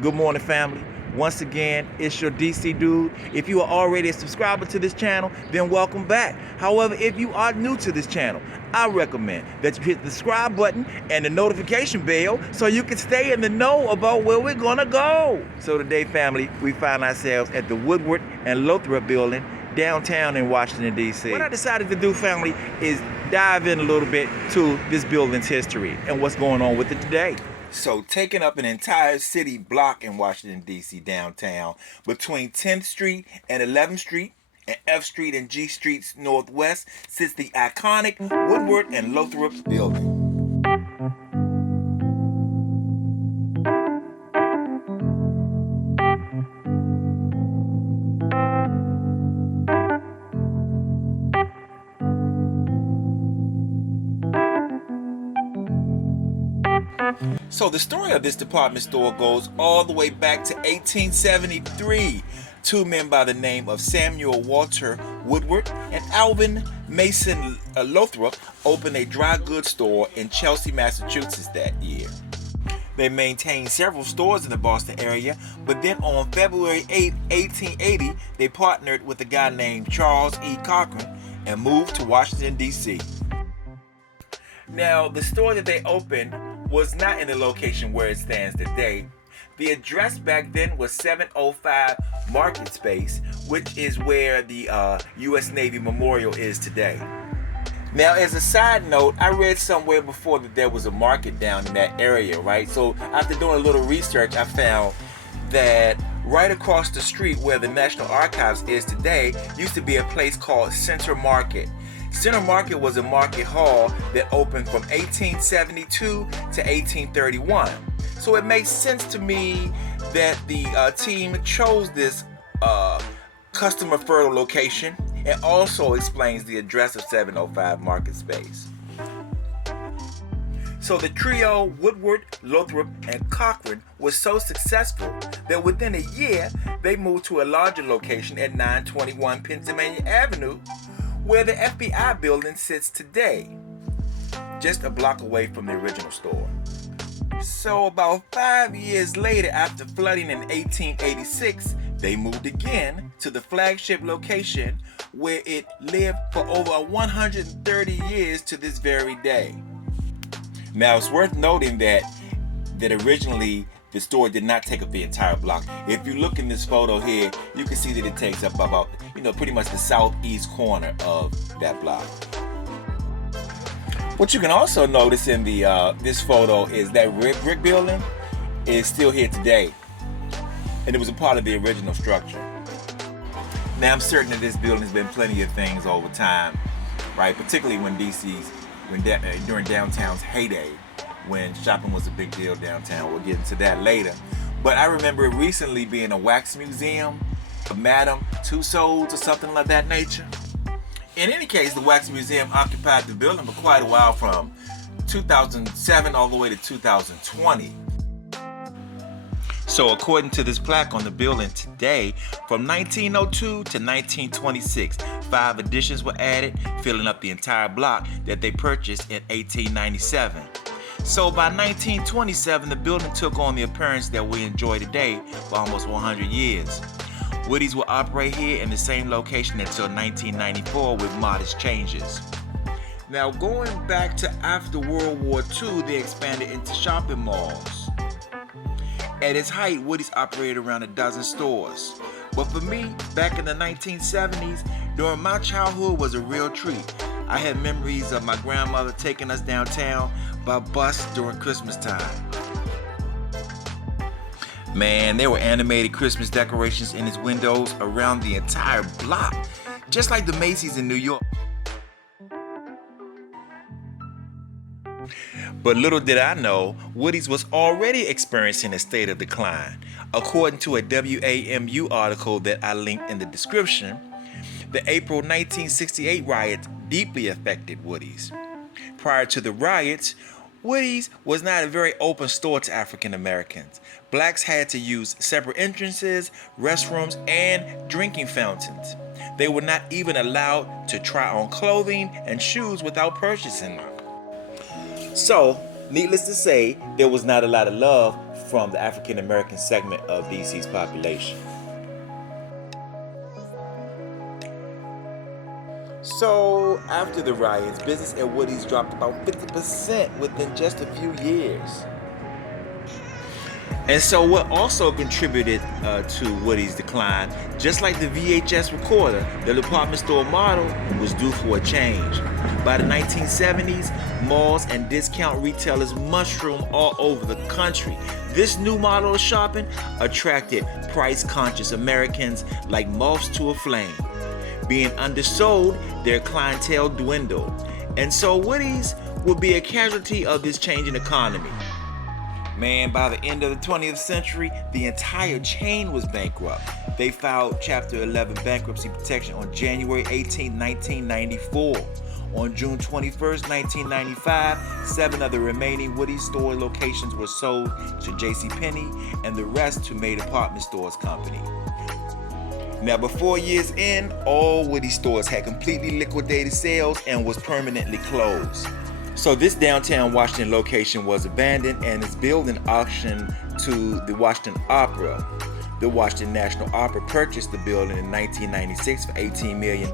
Good morning, family. Once again, it's your DC dude. If you are already a subscriber to this channel, then welcome back. However, if you are new to this channel, I recommend that you hit the subscribe button and the notification bell so you can stay in the know about where we're gonna go. So today, family, we find ourselves at the Woodward and Lothrop building downtown in Washington, D.C. What I decided to do, family, is dive in a little bit to this building's history and what's going on with it today. So taking up an entire city block in Washington, D.C. downtown between 10th Street and 11th Street and F Street and G Streets Northwest sits the iconic Woodward and Lothrop building. So the story of this department store goes all the way back to 1873. Two men by the name of Samuel Walter Woodward and Alvin Mason Lothrop opened a dry goods store in Chelsea, Massachusetts that year. They maintained several stores in the Boston area, but then on February 8, 1880, they partnered with a guy named Charles E. Cochran and moved to Washington, D.C. Now, the store that they opened was not in the location where it stands today. The address back then was 705 Market Space, which is where the U.S. Navy Memorial is today. Now, as a side note, I read somewhere before that there was a market down in that area, right? So after doing a little research, I found that right across the street where the National Archives is today used to be a place called Center Market. Center Market was a market hall that opened from 1872 to 1831. So it makes sense to me that the team chose this customer fertile location, and also explains the address of 705 Market Space. So the trio Woodward, Lothrop, and Cochran was so successful that within a year they moved to a larger location at 921 Pennsylvania Avenue, where the FBI building sits today, just a block away from the original store. So about 5 years later, after flooding in 1886, they moved again to the flagship location where it lived for over 130 years to this very day. Now it's worth noting that originally the store did not take up the entire block. If you look in this photo here, you can see that it takes up about, pretty much the southeast corner of that block. What you can also notice in the this photo is that brick building is still here today, and it was a part of the original structure. Now I'm certain that this building has been plenty of things over time, right? Particularly when during downtown's heyday, when shopping was a big deal downtown. We'll get into that later. But I remember it recently being a wax museum, a Madame Tussauds or something like that nature. In any case, the wax museum occupied the building for quite a while, from 2007 all the way to 2020. So according to this plaque on the building today, from 1902 to 1926, 5 additions were added, filling up the entire block that they purchased in 1897. So by 1927, the building took on the appearance that we enjoy today for almost 100 years. Woody's will operate here in the same location until 1994 with modest changes. Now, going back to after World War II, they expanded into shopping malls. At its height, Woody's operated around a dozen stores. But for me, back in the 1970s, during my childhood was a real treat. I had memories of my grandmother taking us downtown by bus during Christmas time. Man, there were animated Christmas decorations in its windows around the entire block, just like the Macy's in New York. But little did I know, Woody's was already experiencing a state of decline. According to a WAMU article that I linked in the description, the April 1968 riots deeply affected Woody's. Prior to the riots, Woody's was not a very open store to African Americans. Blacks had to use separate entrances, restrooms, and drinking fountains. They were not even allowed to try on clothing and shoes without purchasing them. So, needless to say, there was not a lot of love from the African American segment of DC's population. So, after the riots, business at Woody's dropped about 50% within just a few years. And so what also contributed to Woody's decline, just like the VHS recorder, the department store model was due for a change. By the 1970s, malls and discount retailers mushroomed all over the country. This new model of shopping attracted price-conscious Americans like moths to a flame. Being undersold, their clientele dwindled. And so Woody's would be a casualty of this changing economy. Man, by the end of the 20th century, the entire chain was bankrupt. They filed Chapter 11 bankruptcy protection on January 18, 1994. On June 21, 1995, 7 of the remaining Woody's store locations were sold to JCPenney and the rest to May Department Stores Company. Now, before year's end, all Woody's stores had completely liquidated sales and was permanently closed. So this downtown Washington location was abandoned and its building auctioned to the Washington Opera. The Washington National Opera purchased the building in 1996 for $18 million,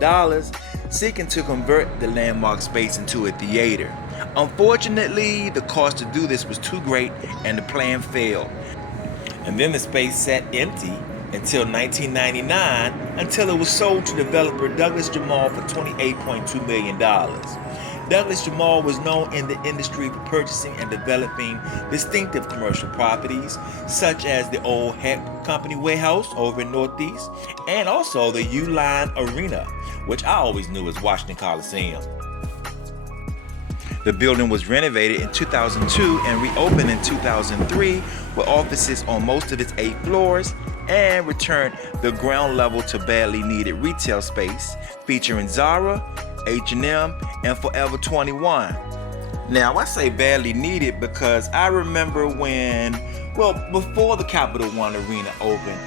seeking to convert the landmark space into a theater. Unfortunately, the cost to do this was too great and the plan failed. And then the space sat empty until 1999, until it was sold to developer Douglas Jamal for $28.2 million. Douglas Jamal was known in the industry for purchasing and developing distinctive commercial properties, such as the old Heck Company warehouse over in Northeast, and also the U-Line Arena, which I always knew as Washington Coliseum. The building was renovated in 2002 and reopened in 2003 with offices on most of its 8 floors, and returned the ground level to badly needed retail space featuring Zara, H&M, and Forever 21. Now, I say badly needed because I remember before the Capital One Arena opened,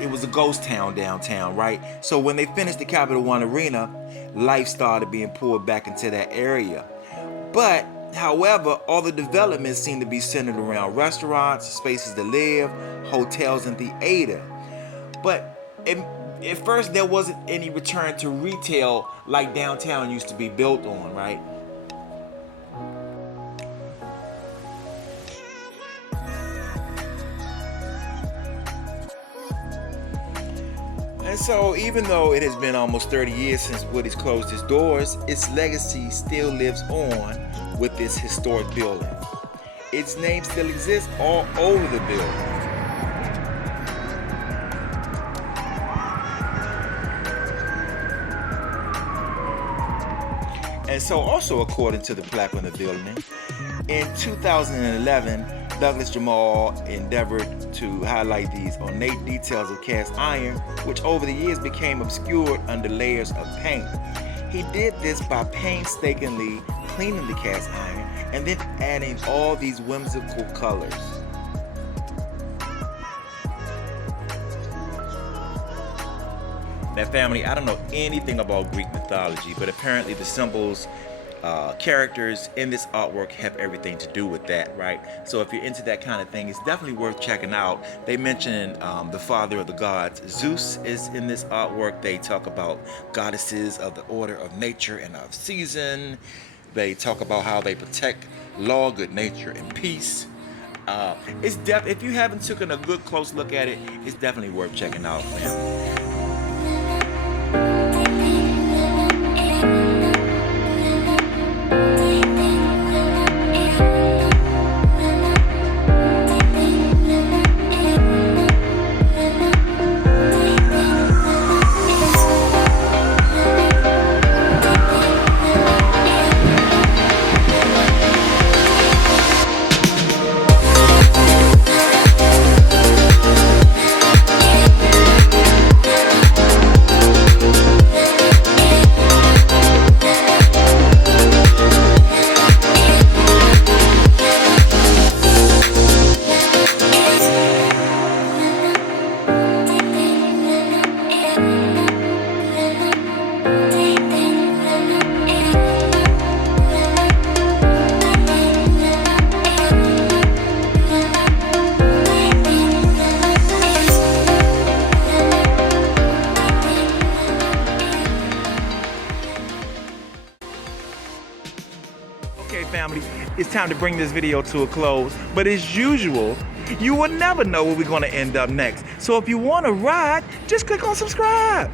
it was a ghost town downtown, right? So when they finished the Capital One Arena, life started being pulled back into that area. But, however, all the developments seem to be centered around restaurants, spaces to live, hotels, and theater. But at first, there wasn't any return to retail like downtown used to be built on, right? And so, even though it has been almost 30 years since Woody's closed its doors, its legacy still lives on with this historic building. Its name still exists all over the building. And so, also according to the plaque on the building, in 2011, Douglas Jamal endeavored to highlight these ornate details of cast iron, which over the years became obscured under layers of paint. He did this by painstakingly cleaning the cast iron and then adding all these whimsical colors. Now, family, I don't know anything about Greek mythology, but apparently the symbols, characters in this artwork have everything to do with that, right? So if you're into that kind of thing, it's definitely worth checking out. They mention the father of the gods, Zeus, is in this artwork. They talk about goddesses of the order of nature and of season. They talk about how they protect law, good nature, and peace. If you haven't taken a good close look at it, it's definitely worth checking out, family. Okay, family, it's time to bring this video to a close. But as usual, you will never know where we're going to end up next. So if you want to ride, just click on subscribe.